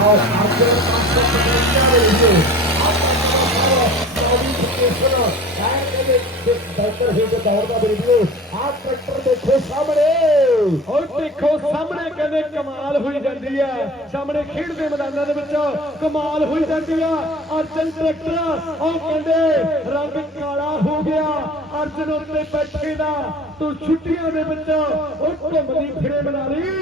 ਆਓ ਆਪਣੇ ਦੌੜਦਾ ਵੀਡੀਓ ਆ ਟਰੈਕਟਰ ਦੇਖੋ ਸਾਹਮਣੇ ਔਰ ਦੇਖੋ ਸਾਹਮਣੇ ਕਹਿੰਦੇ ਕਮਾਲ ਹੋਈ ਜਾਂਦੀ ਆ। ਸਾਹਮਣੇ ਖੇਡ ਦੇ ਮੈਦਾਨਾਂ ਦੇ ਵਿੱਚ ਕਮਾਲ ਹੋਈ ਜਾਂਦੀ ਆ। ਅਰਜਨ ਟਰੈਕਟਰ, ਉਹ ਕਹਿੰਦੇ ਰੰਗ ਕਾਲਾ ਹੋ ਗਿਆ। ਅਰਜਨ ਉੱਤੇ ਬੈਠੇ ਦਾ, ਤੂੰ ਛੁੱਟੀਆਂ ਦੇ ਵਿੱਚ ਉਹ ਘੁੰਮਦੀ ਫਿਰੇ ਬਣਾ ਲਈ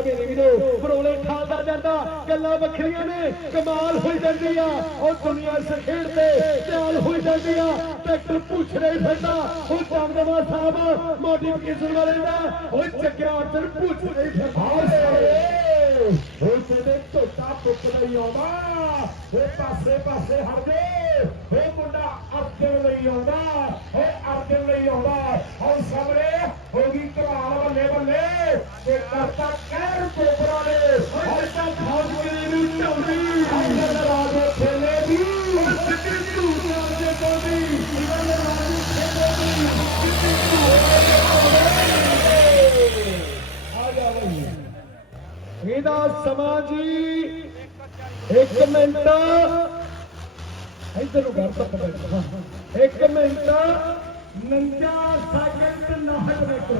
ਖਾਲਦਾ ਜਾਂਦਾ ਮੇਰੇ ਵੀਰੋ ਪਰੋਲੇ ਖਾਲਦਾ ਜਾਂਦਾ ਗੱਲਾਂ ਵੱਖਰੀਆਂ ਨੇ ਕਮਾਲ ਹੋਈ ਜਾਂਦੀ ਆ ਉਹ ਦੁਨੀਆ ਇਸ ਖੇਡ ਤੇ ਚਾਲ ਹੋਈ ਜਾਂਦੀ ਆ ਟਰੈਕਟਰ ਪੁੱਛ ਰਹੀ ਫਿਰਦਾ ਉਹ ਚੰਦਵਾ ਸਾਹਿਬ ਮੋਡੀਫਿਕੇਸ਼ਨ ਵਾਲੇ ਦਾ ਉਹ ਚੱਕਿਆ ਅਰਜਨ ਪੁੱਛ ਰਹੀ ਫਿਰਦਾ ਹਾਏ ਉਹ ਤੇ ਝੋਟਾ ਪੁੱਤ ਲਈ ਆਉਂਦਾ ਇਹ ਪਾਸੇ ਪਾਸੇ ਹਟ ਜੇ ਇਹ ਮੁੰਡਾ ਅਰਜਨ ਲਈ ਆਉਂਦਾ ਇਹ ਅਰਜਨ ਲਈ ਆਉਂਦਾ ਹੁਣ ਸਾਹਮਣੇ ਹੋ ਗਈ ਕਮਾਲ ਬੱਲੇ ਬੱਲੇ ਤੇ ਕਰਤਾ ਕਹਿਰ ਇਹਦਾ ਸਮਾਂ ਜੀ 1 ਮਿੰਟ ਇੱਧਰ ਨੂੰ ਘਰ ਤੱਕ ਬੈਠਾ 1 ਮਿੰਟ 49 ਸੈਕਿੰਡ 9 ਮਿੰਟ